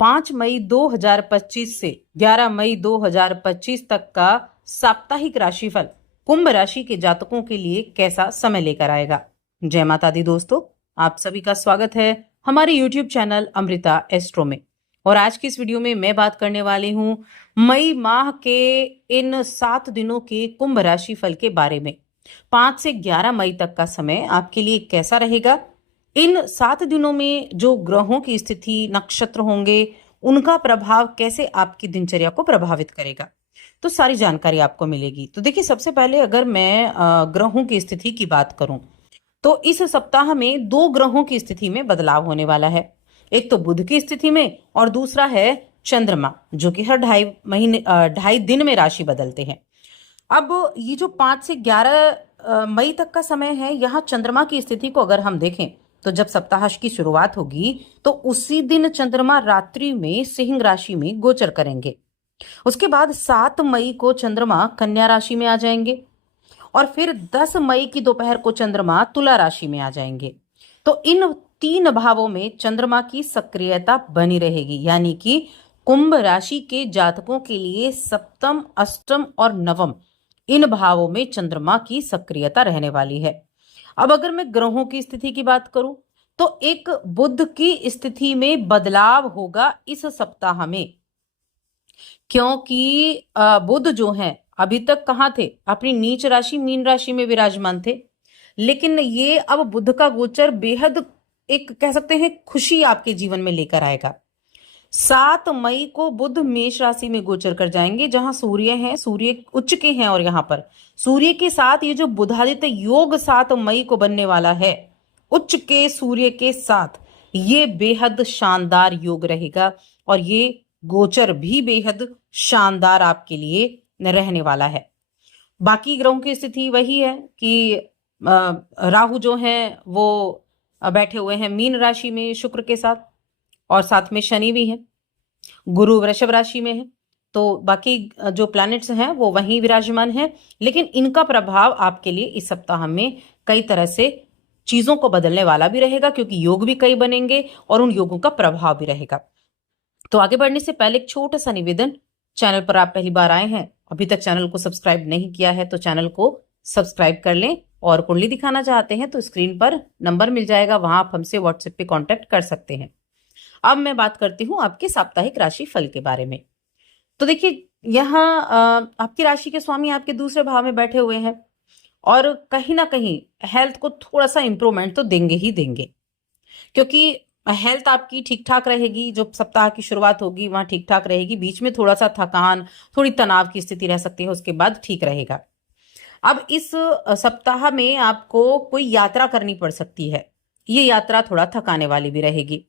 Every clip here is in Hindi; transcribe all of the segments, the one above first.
5 मई 2025 से 11 मई 2025 तक का साप्ताहिक राशिफल कुंभ राशि के जातकों के लिए कैसा समय लेकर आएगा। जय माता दी दोस्तों, आप सभी का स्वागत है हमारे YouTube चैनल अमृता एस्ट्रो में। और आज की इस वीडियो में मैं बात करने वाली हूं मई माह के इन 7 दिनों के कुंभ राशि फल के बारे में। 5 से 11 मई तक का समय आपके लिए कैसा रहेगा, इन 7 दिनों में जो ग्रहों की स्थिति, नक्षत्र होंगे, उनका प्रभाव कैसे आपकी दिनचर्या को प्रभावित करेगा, तो सारी जानकारी आपको मिलेगी। तो देखिए, सबसे पहले अगर मैं ग्रहों की स्थिति की बात करूं तो इस सप्ताह में 2 ग्रहों की स्थिति में बदलाव होने वाला है। एक तो बुध की स्थिति में और दूसरा है चंद्रमा, जो कि हर 2.5 दिन में राशि बदलते हैं। अब ये जो 5 से 11 मई तक का समय है, यहाँ चंद्रमा की स्थिति को अगर हम देखें तो जब सप्ताह की शुरुआत होगी तो उसी दिन चंद्रमा रात्रि में सिंह राशि में गोचर करेंगे। उसके बाद 7 मई को चंद्रमा कन्या राशि में आ जाएंगे और फिर 10 मई की दोपहर को चंद्रमा तुला राशि में आ जाएंगे। तो इन 3 भावों में चंद्रमा की सक्रियता बनी रहेगी, यानी कि कुंभ राशि के जातकों के लिए सप्तम, अष्टम और नवम इन भावों में चंद्रमा की सक्रियता रहने वाली है। अब अगर मैं ग्रहों की स्थिति की बात करूं तो एक बुध की स्थिति में बदलाव होगा इस सप्ताह में, क्योंकि बुध जो है अभी तक कहां थे, अपनी नीच राशि मीन राशि में विराजमान थे, लेकिन ये अब बुध का गोचर बेहद एक कह सकते हैं खुशी आपके जीवन में लेकर आएगा। 7 मई को बुध मेष राशि में गोचर कर जाएंगे, जहां सूर्य है, सूर्य उच्च के हैं और यहां पर सूर्य के साथ ये जो बुधादित्य योग 7 मई को बनने वाला है, उच्च के सूर्य के साथ, ये बेहद शानदार योग रहेगा और ये गोचर भी बेहद शानदार आपके लिए रहने वाला है। बाकी ग्रहों की स्थिति वही है कि राहु जो है वो बैठे हुए हैं मीन राशि में शुक्र के साथ, और साथ में शनि भी है, गुरु वृषभ राशि में है। तो बाकी जो प्लैनेट्स हैं वो वहीं विराजमान है, लेकिन इनका प्रभाव आपके लिए इस सप्ताह में कई तरह से चीजों को बदलने वाला भी रहेगा, क्योंकि योग भी कई बनेंगे और उन योगों का प्रभाव भी रहेगा। तो आगे बढ़ने से पहले एक छोटा सा निवेदन, चैनल पर आप पहली बार आए हैं, अभी तक चैनल को सब्सक्राइब नहीं किया है तो चैनल को सब्सक्राइब कर लें, और कुंडली दिखाना चाहते हैं तो स्क्रीन पर नंबर मिल जाएगा, वहां आप हमसे व्हाट्सएप पे कांटेक्ट कर सकते हैं। अब मैं बात करती हूँ आपके साप्ताहिक राशि फल के बारे में। तो देखिए, यहाँ आपकी राशि के स्वामी आपके दूसरे भाव में बैठे हुए हैं और कहीं ना कहीं हेल्थ को थोड़ा सा इंप्रूवमेंट तो देंगे ही देंगे, क्योंकि हेल्थ आपकी ठीक ठाक रहेगी। जो सप्ताह की शुरुआत होगी वहां ठीक ठाक रहेगी, बीच में थोड़ा सा थकान, थोड़ी तनाव की स्थिति रह सकती है, उसके बाद ठीक रहेगा। अब इस सप्ताह में आपको कोई यात्रा करनी पड़ सकती है, ये यात्रा थोड़ा थकाने वाली भी रहेगी।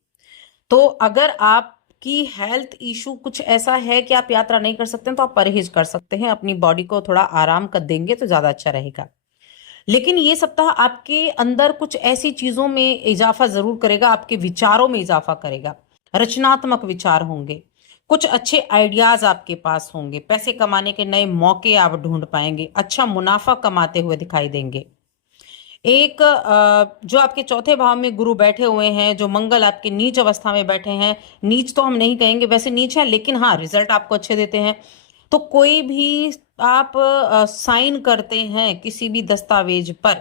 तो अगर आपकी हेल्थ इशू कुछ ऐसा है कि आप यात्रा नहीं कर सकते हैं तो आप परहेज कर सकते हैं, अपनी बॉडी को थोड़ा आराम कर देंगे तो ज्यादा अच्छा रहेगा। लेकिन ये सप्ताह आपके अंदर कुछ ऐसी चीजों में इजाफा जरूर करेगा, आपके विचारों में इजाफा करेगा, रचनात्मक विचार होंगे, कुछ अच्छे आइडियाज आपके पास होंगे, पैसे कमाने के नए मौके आप ढूंढ पाएंगे, अच्छा मुनाफा कमाते हुए दिखाई देंगे। एक जो आपके चौथे भाव में गुरु बैठे हुए हैं, जो मंगल आपके नीच अवस्था में बैठे हैं, नीच तो हम नहीं कहेंगे, वैसे नीच है लेकिन हाँ रिजल्ट आपको अच्छे देते हैं। तो कोई भी आप साइन करते हैं किसी भी दस्तावेज पर,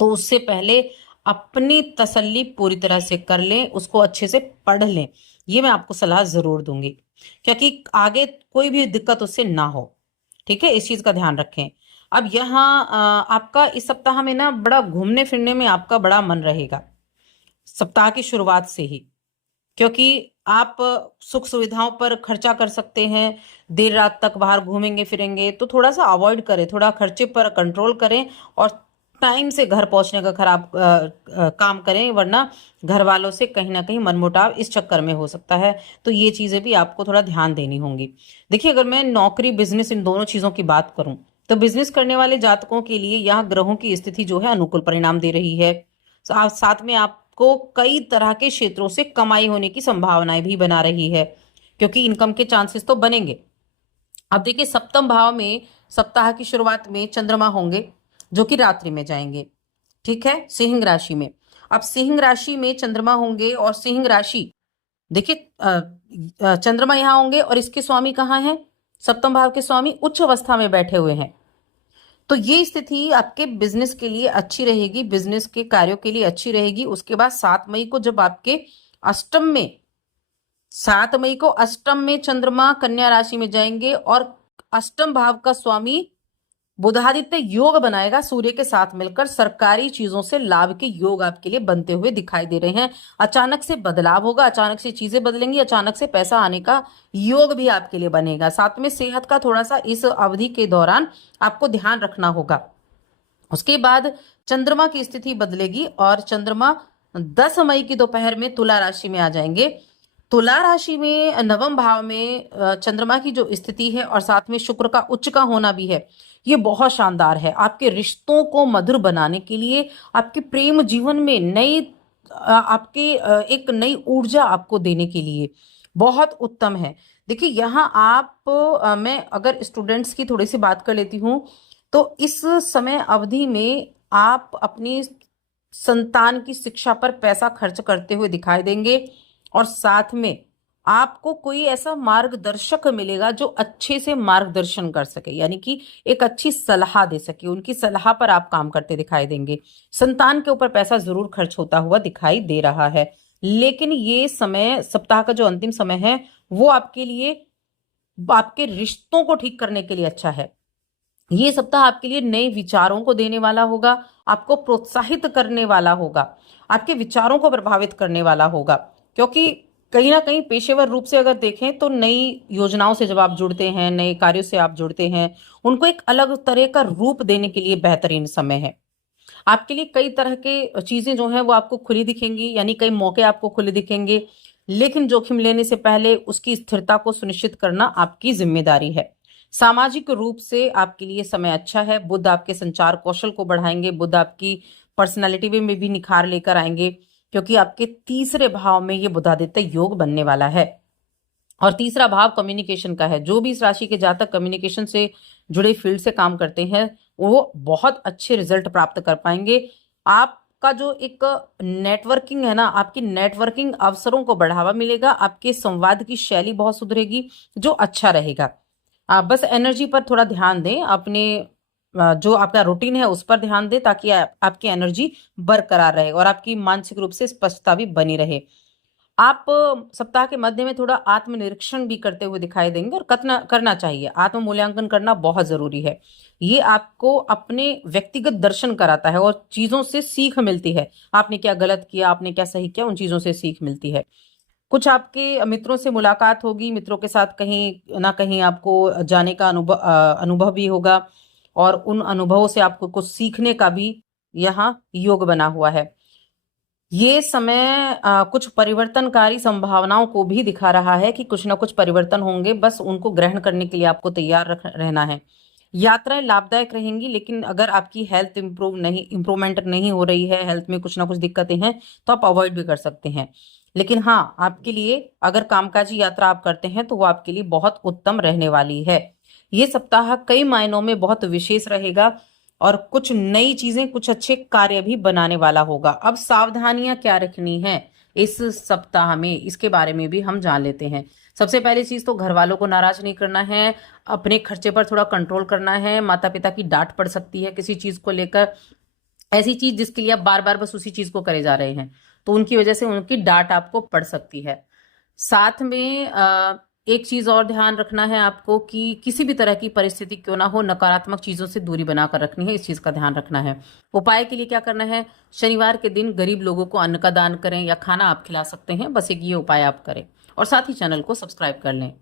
तो उससे पहले अपनी तसल्ली पूरी तरह से कर लें, उसको अच्छे से पढ़ लें, ये मैं आपको सलाह जरूर दूंगी, क्योंकि आगे कोई भी दिक्कत उससे ना हो। ठीक है, इस चीज का ध्यान रखें। अब यहाँ आपका इस सप्ताह में ना बड़ा घूमने फिरने में आपका बड़ा मन रहेगा सप्ताह की शुरुआत से ही, क्योंकि आप सुख सुविधाओं पर खर्चा कर सकते हैं, देर रात तक बाहर घूमेंगे फिरेंगे, तो थोड़ा सा अवॉइड करें, थोड़ा खर्चे पर कंट्रोल करें और टाइम से घर पहुंचने का खराब काम करें, वरना घर वालों से कहीं ना कहीं मनमुटाव इस चक्कर में हो सकता है। तो ये चीजें भी आपको थोड़ा ध्यान देनी होंगी। देखिए, अगर मैं नौकरी बिजनेस इन दोनों चीजों की बात करूं तो बिजनेस करने वाले जातकों के लिए यहाँ ग्रहों की स्थिति जो है अनुकूल परिणाम दे रही है। साथ में आपको कई तरह के क्षेत्रों से कमाई होने की संभावनाएं भी बना रही है, क्योंकि इनकम के चांसेस तो बनेंगे। अब देखिए, सप्तम भाव में सप्ताह की शुरुआत में चंद्रमा होंगे, जो कि रात्रि में जाएंगे, ठीक है, सिंह राशि में। अब सिंह राशि में चंद्रमा होंगे और सिंह राशि देखिए चंद्रमा यहाँ होंगे और इसके स्वामी कहाँ हैं? सप्तम भाव के स्वामी उच्च अवस्था में बैठे हुए हैं। तो ये स्थिति आपके बिजनेस के लिए अच्छी रहेगी, बिजनेस के कार्यों के लिए अच्छी रहेगी। उसके बाद 7 मई को जब आपके अष्टम में 7 मई को अष्टम में चंद्रमा कन्या राशि में जाएंगे और अष्टम भाव का स्वामी बुधादित्य योग बनाएगा सूर्य के साथ मिलकर। सरकारी चीजों से लाभ के योग आपके लिए बनते हुए दिखाई दे रहे हैं। अचानक से बदलाव होगा, अचानक से चीजें बदलेंगी, अचानक से पैसा आने का योग भी आपके लिए बनेगा। साथ में सेहत का थोड़ा सा इस अवधि के दौरान आपको ध्यान रखना होगा। उसके बाद चंद्रमा की स्थिति बदलेगी और चंद्रमा 10 मई की दोपहर में तुला राशि में आ जाएंगे। तुला राशि में नवम भाव में चंद्रमा की जो स्थिति है और साथ में शुक्र का उच्च का होना भी है, ये बहुत शानदार है। आपके रिश्तों को मधुर बनाने के लिए, आपके प्रेम जीवन में आपके एक नई ऊर्जा आपको देने के लिए बहुत उत्तम है। देखिए यहाँ मैं अगर स्टूडेंट्स की थोड़ी सी बात कर लेती हूँ तो इस समय अवधि में आप अपनी संतान की शिक्षा पर पैसा खर्च करते हुए दिखाई देंगे और साथ में आपको कोई ऐसा मार्गदर्शक मिलेगा जो अच्छे से मार्गदर्शन कर सके, यानी कि एक अच्छी सलाह दे सके। उनकी सलाह पर आप काम करते दिखाई देंगे। संतान के ऊपर पैसा जरूर खर्च होता हुआ दिखाई दे रहा है, लेकिन ये समय, सप्ताह का जो अंतिम समय है, वो आपके लिए आपके रिश्तों को ठीक करने के लिए अच्छा है। ये सप्ताह आपके लिए नए विचारों को देने वाला होगा, आपको प्रोत्साहित करने वाला होगा, आपके विचारों को प्रभावित करने वाला होगा। क्योंकि कहीं ना कहीं पेशेवर रूप से अगर देखें तो नई योजनाओं से जब आप जुड़ते हैं, नए कार्यों से आप जुड़ते हैं, उनको एक अलग तरह का रूप देने के लिए बेहतरीन समय है। आपके लिए कई तरह के चीजें जो हैं वो आपको खुली दिखेंगी, यानी कई मौके आपको खुले दिखेंगे, लेकिन जोखिम लेने से पहले उसकी स्थिरता को सुनिश्चित करना आपकी जिम्मेदारी है। सामाजिक रूप से आपके लिए समय अच्छा है। बुध आपके संचार कौशल को बढ़ाएंगे, बुध आपकी पर्सनालिटी में भी निखार लेकर आएंगे, क्योंकि आपके तीसरे भाव में ये बुधादित्य योग बनने वाला है और तीसरा भाव कम्युनिकेशन का है। जो भी इस राशि के जातक कम्युनिकेशन से जुड़े फील्ड से काम करते हैं वो बहुत अच्छे रिजल्ट प्राप्त कर पाएंगे। आपका जो एक नेटवर्किंग है ना, आपकी नेटवर्किंग अवसरों को बढ़ावा मिलेगा, आपके संवाद की शैली बहुत सुधरेगी, जो अच्छा रहेगा। आप बस एनर्जी पर थोड़ा ध्यान दें, अपने जो आपका रूटीन है उस पर ध्यान दें, ताकि आपकी एनर्जी बरकरार रहे और आपकी मानसिक रूप से स्पष्टता भी बनी रहे। आप सप्ताह के मध्य में थोड़ा आत्मनिरीक्षण भी करते हुए दिखाई देंगे और करना चाहिए। आत्म मूल्यांकन करना बहुत जरूरी है। ये आपको अपने व्यक्तिगत दर्शन कराता है और चीजों से सीख मिलती है। आपने क्या गलत किया, आपने क्या सही किया, उन चीजों से सीख मिलती है। कुछ आपके मित्रों से मुलाकात होगी, मित्रों के साथ कहीं ना कहीं आपको जाने का अनुभव भी होगा और उन अनुभवों से आपको कुछ सीखने का भी यहाँ योग बना हुआ है। ये समय कुछ परिवर्तनकारी संभावनाओं को भी दिखा रहा है कि कुछ ना कुछ परिवर्तन होंगे, बस उनको ग्रहण करने के लिए आपको तैयार रहना है। यात्राएं लाभदायक रहेंगी, लेकिन अगर आपकी हेल्थ इम्प्रूवमेंट नहीं हो रही है, हेल्थ में कुछ ना कुछ दिक्कतें हैं, तो आप अवॉइड भी कर सकते हैं। लेकिन हाँ, आपके लिए अगर कामकाजी यात्रा आप करते हैं तो वो आपके लिए बहुत उत्तम रहने वाली है। ये सप्ताह कई मायनों में बहुत विशेष रहेगा और कुछ नई चीजें, कुछ अच्छे कार्य भी बनाने वाला होगा। अब सावधानियां क्या रखनी है इस सप्ताह में, इसके बारे में भी हम जान लेते हैं। सबसे पहली चीज तो घर वालों को नाराज नहीं करना है, अपने खर्चे पर थोड़ा कंट्रोल करना है। माता पिता की डांट पड़ सकती है किसी चीज को लेकर, ऐसी चीज जिसके लिए आप बार बार बस उसी चीज को करे जा रहे हैं, तो उनकी वजह से उनकी डांट आपको पड़ सकती है। साथ में एक चीज और ध्यान रखना है आपको कि किसी भी तरह की परिस्थिति क्यों ना हो, नकारात्मक चीजों से दूरी बनाकर रखनी है, इस चीज का ध्यान रखना है। उपाय के लिए क्या करना है, शनिवार के दिन गरीब लोगों को अन्न का दान करें या खाना आप खिला सकते हैं, बस एक ये उपाय आप करें और साथ ही चैनल को सब्सक्राइब कर लें।